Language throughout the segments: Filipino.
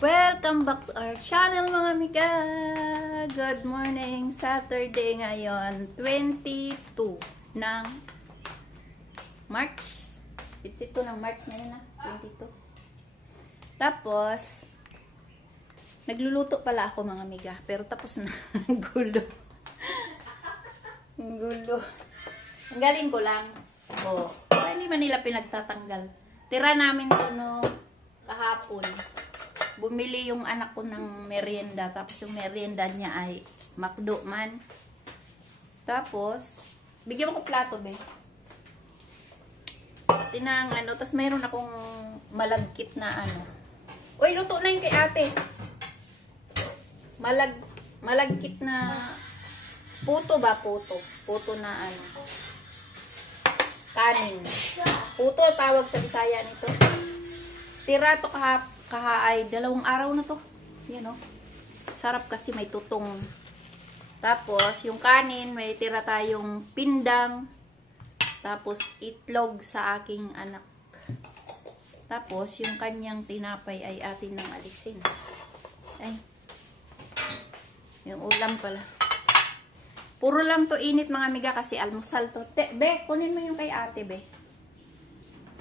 Welcome back to our channel mga amiga! Good morning! Saturday ngayon, 22 ng March. 22 ng March ngayon na, 22. Tapos, nagluluto pala ako mga amiga, pero tapos na. Gulo. Gulo. Ang galing ko lang. O, hindi man nila pinagtatanggal. Tira namin to no kahapon. Bumili yung anak ko ng merienda. Tapos yung merienda niya ay McDo man. Tapos, bigyan mo ko plato, be. Tinang ano. Tapos mayroon akong malagkit na ano. Uy, luto na yun kay ate. Malagkit na puto ba? Puto na ano. Kanin. Puto tawag sa Bisaya nito. Tira to kahaay, 2 araw na to. Yan o. Sarap kasi may tutong. Tapos, yung kanin, may tira tayong pindang. Tapos, itlog sa aking anak. Tapos, yung kanyang tinapay ay atin nang alisin. Ay. Yung ulam pala. Puro lang to init mga amiga kasi almusal to. Be, kunin mo yung kay ate, be.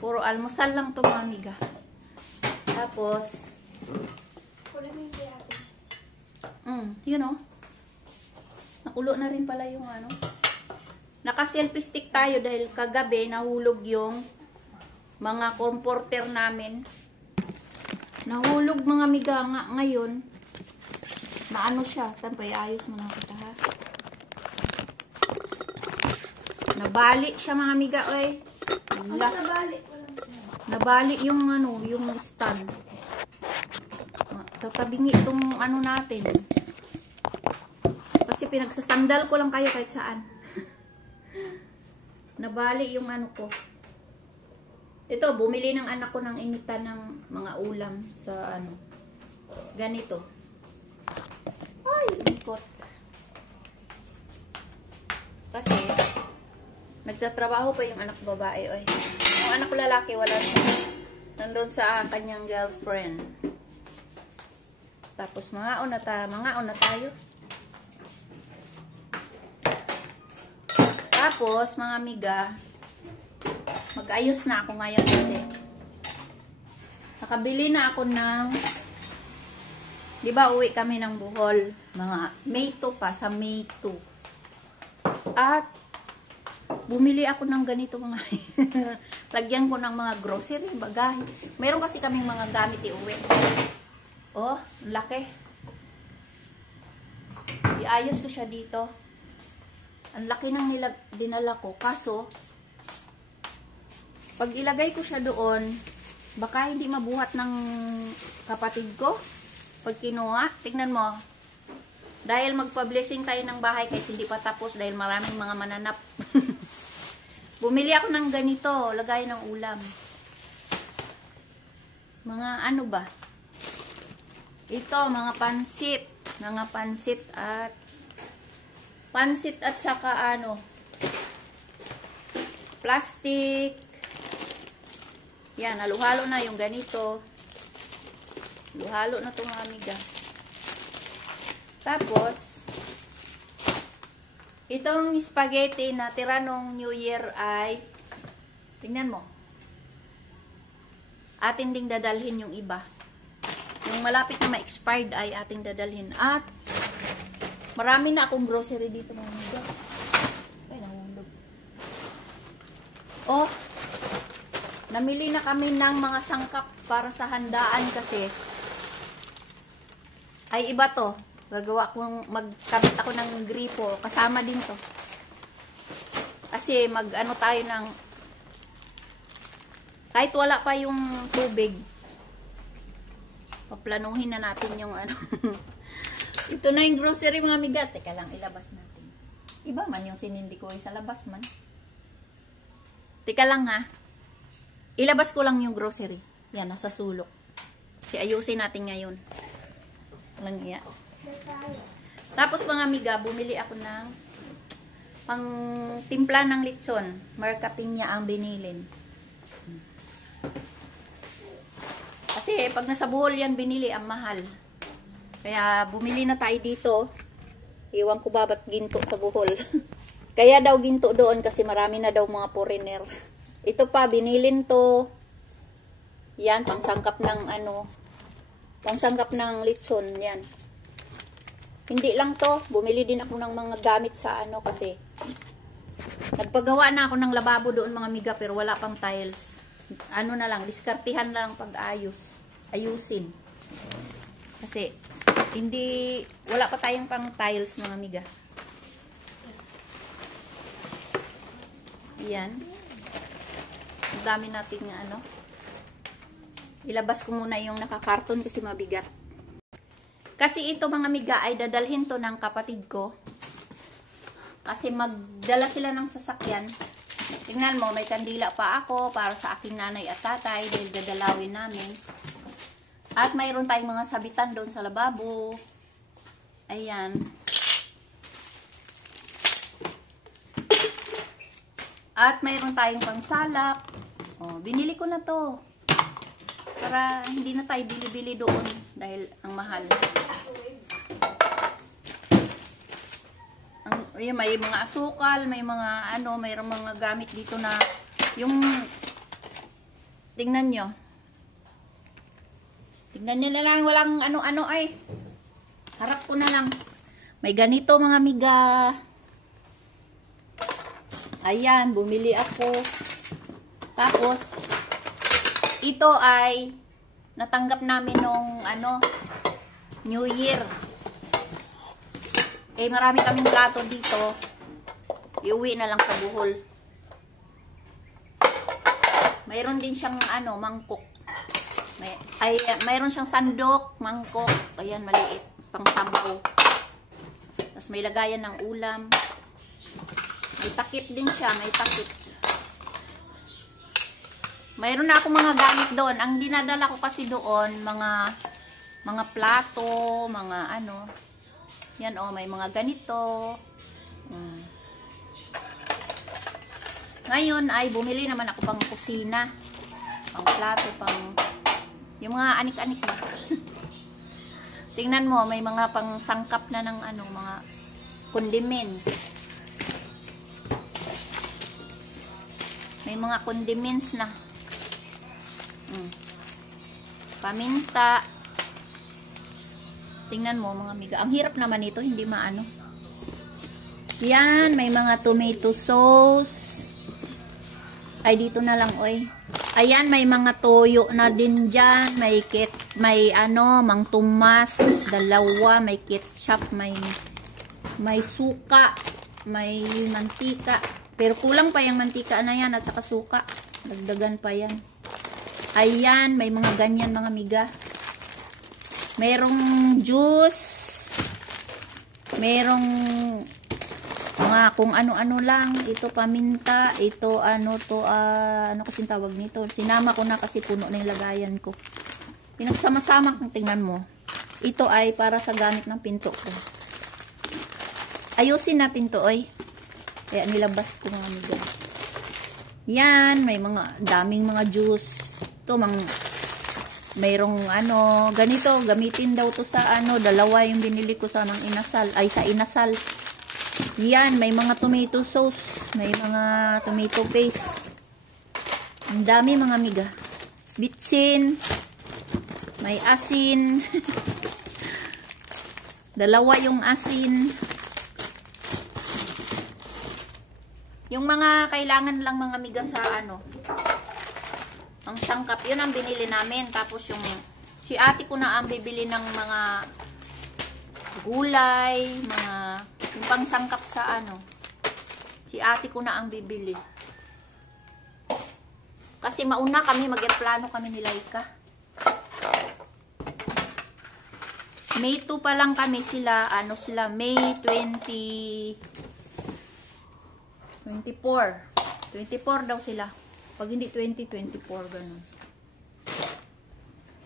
Puro almusal lang to mga amiga. Tapos, yun o. Nakulo na rin pala yung ano. Naka-selfie stick tayo dahil kagabi nahulog yung mga comforter namin. Nahulog mga miga nga ngayon. Naano siya. Tampay, ayos mo na kita ha. Nabali siya mga miga oy. Nabali yung ano, yung stand. Tatabingi itong ano natin. Kasi pinagsasandal ko lang kayo kahit saan. Nabali yung ano ko. Ito, bumili ng anak ko ng initan ng mga ulam sa ano. Ganito. Ay, ikot. Kasi, nagtatrabaho pa yung anak babae, oy. Yung anak ko lalaki, wala siya. Nandun sa kanyang girlfriend. Tapos, mga una tayo. Tapos, mga amiga, mag-ayos na ako ngayon kasi nakabili na ako ng, di ba uwi kami ng Bohol, mga May 2 pa, sa May 2. At, bumili ako ng ganito mga lagyan ko ng mga grocery, bagahe. Meron kasi kaming mga gamit iuwi. Oh, laki. Iayos ko siya dito. Ang laki ng dinala ko. Kaso, pag ilagay ko siya doon, baka hindi mabuhat ng kapatid ko. Pag kinuha, tignan mo. Dahil magpa-blessing tayo ng bahay kahit hindi pa tapos dahil maraming mga mananap. Bumili ako ng ganito, lagay ng ulam. Mga ano ba? Ito, mga pansit. Mga pansit at saka ano, plastic. Yan, naluhalo na yung ganito. Luhalo na ito mga amiga. Tapos, itong spaghetti na tira nung New Year ay, tingnan mo, atin ding dadalhin yung iba. Yung malapit na ma-expired ay ating dadalhin. At, marami na akong grocery dito mga amiga. Ay, nahulog. Oh, namili na kami ng mga sangkap para sa handaan kasi, ay iba to. Magkabit ako ng gripo. Kasama din to. Kasi mag-ano tayo ng, kahit wala pa yung tubig, paplanuhin na natin yung ano. Ito na yung grocery mga amiga. Teka lang, ilabas natin. Iba man yung sinindi ko sa labas man. Teka lang ha. Ilabas ko lang yung grocery. Yan, nasa sulok. Kasi ayusin natin ngayon. Walang iya. Tapos mga amiga, bumili ako ng pang timpla ng lechon. Marka Pinya ang binilin. Kasi pag nasa Bohol yan binili, ang mahal. Kaya bumili na tayo dito. Iwan ko ba ba't ginto sa Bohol. Kaya daw ginto doon kasi marami na daw mga foreigner. Ito pa, binilin to. Yan, pangsangkap ng ano. Pangsangkap ng litson, yan. Hindi lang to, bumili din ako ng mga gamit sa ano kasi nagpagawa na ako ng lababo doon mga miga pero wala pang tiles. Ano na lang, diskartihan lang pag-ayos. Ayusin. Kasi hindi, wala pa tayong pang tiles mga miga. Yan. Ang dami nating ano. Ilabas ko muna yung nakakarton kasi mabigat. Kasi ito mga miga ay dadalhin to ng kapatid ko. Kasi magdala sila ng sasakyan. Tingnan mo, may kandila pa ako para sa aking nanay at tatay dahil dadalawin namin. At mayroon tayong mga sabitan doon sa lababo. Ayan. At mayroon tayong pangsalak. Oh, binili ko na to. Para hindi na tayo bili-bili doon dahil ang mahal. May mga asukal, may mga ano, mayroong mga gamit dito na yung tingnan nyo. Tingnan nyo na lang, walang ano-ano ay. Harap ko na lang. May ganito mga miga. Ayan, bumili ako. Tapos, ito ay natanggap namin nung ano, New Year. Eh, marami kaming plato dito. Iuwi na lang sa Bohol. Mayroon din siyang ano, mangkok. Mayroon siyang sandok, mangkok. Ayan, maliit. Pang sabaw. Tapos may lagayan ng ulam. May takip din siya, may takip. Mayroon na akong mga gamit doon. Ang dinadala ko kasi doon, mga plato, mga ano. Yan oh, may mga ganito. Ngayon ay bumili naman ako pang kusina. Pang plato, pang yung mga anik-anik na. Tingnan mo, may mga pang sangkap na ng ano, mga condiments. May mga condiments na. Paminta. Tingnan mo mga miga. Ang hirap naman ito, hindi maano. Yan, may mga tomato sauce. Ay, dito na lang, oy. Ayan, may mga toyo na din dyan. May ano, Mang Tomas. Dalawa, may ketchup, may suka, may mantika. Pero kulang pa yung mantika na yan at saka suka. Dagdagan pa yan. Ayan, may mga ganyan mga miga. Merong juice. Merong mga kung ano-ano lang. Ito paminta. Ito ano to, ano kasing tawag nito. Sinama ko na kasi puno na yung lagayan ko. Pinagsama-sama kung tingnan mo. Ito ay para sa gamit ng pinto ko. Ayusin natin to, oy. Kaya nilabas ko mga amiga. Yan, may mga daming mga juice. Ito, mayroong ano, ganito, gamitin daw to sa ano, dalawa yung binili ko sa mga inasal, ay sa inasal. Yan, may mga tomato sauce, may mga tomato paste. Ang dami mga amiga. Bitsin, may asin. Dalawa yung asin. Yung mga kailangan lang mga amiga sa ano, ang sangkap, yun ang binili namin. Tapos yung, si ate ko na ang bibili ng mga gulay, yung pang sangkap sa ano. Si ate ko na ang bibili. Kasi mauna kami, mag-plano kami ni Laika. May 2 pa lang kami sila, ano sila, May 24 daw sila. Pag hindi 2024 ganun.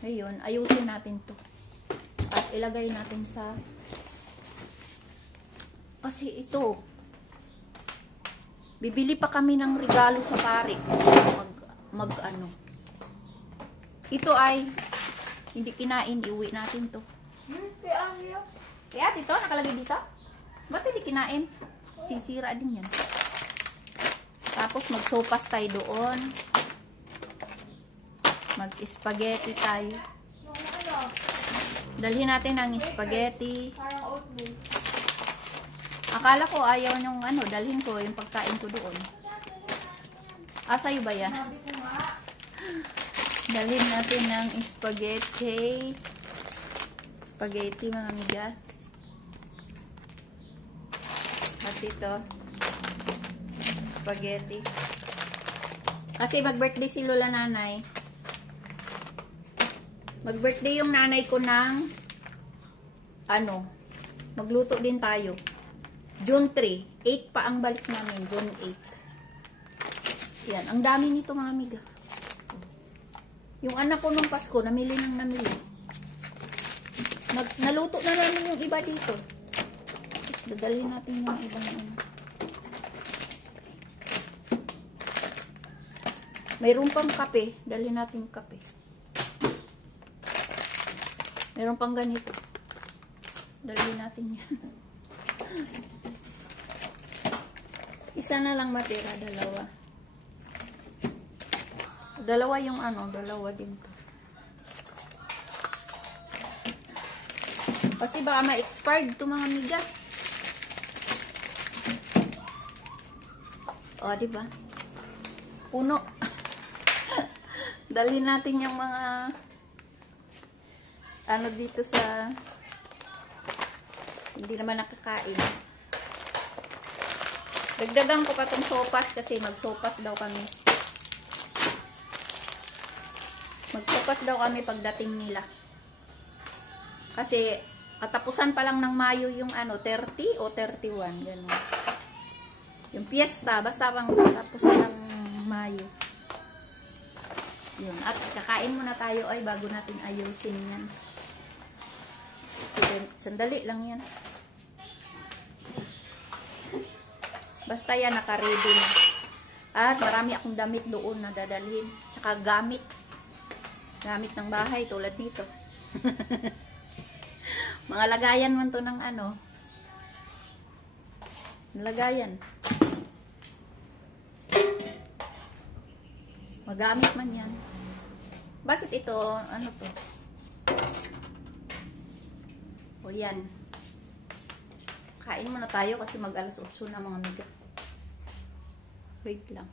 Ayun, ayusin natin to. At ilagay natin sa, kasi ito, bibili pa kami ng regalo sa pare. Mag ano. Ito ay Hindi kinain, iuwi natin to. Kaya ang iyo. Kaya ito, nakalagay dito. Ba't hindi kinain? Sisira din yan. Tapos magsopas tayo doon. Mag-spaghetti tayo. Yung ano, Dalhin natin ang spaghetti. parang oatmeal. Akala ko ayaw nyung ano, dalhin ko yung pagkain ko doon. Sa'yo ba yan? Sabi ko nga. Dalhin natin ng spaghetti. Spaghetti, mga amiga. At ito. Spaghetti. Kasi mag-birthday si Lola Nanay. Mag-birthday yung nanay ko ng ano, magluto din tayo. June 3. 8 pa ang balik namin. June 8. Yan. Ang dami nito, mga amiga. Yung anak ko nung Pasko, namili ng namili. Naluto na namin yung iba dito. Dadalhin natin yung ibang ano. Mayroon pang kape. Dalhin natin yung kape. Mayroon pang ganito. Dalhin natin yan. Isa na lang matira, dalawa. Dalawa yung ano, dalawa din to. Kasi baka ma-expired to, mga amiga. O, diba? Puno. Dalhin natin yung mga ano dito sa hindi naman nakakain. Dagdagan ko pa tong sopas kasi magsopas daw kami. Magsopas daw kami pagdating nila. Kasi katapusan pa lang ng Mayo yung ano, 30 o 31, gano'n. Yung fiesta, basta pang katapusan ng Mayo. Yun. At kakain muna tayo ay bago natin ayusin yan. So, sandali lang yan. Basta yan, naka-ready na. At marami akong damit doon na dadalhin. Tsaka gamit. Gamit ng bahay tulad nito. Mga lagayan man to ng ano. Lagayan. Magamit man yan. Bakit ito, ano to? O yan. Kain muna tayo kasi mag alas 8 na, mga amiga. Wait lang.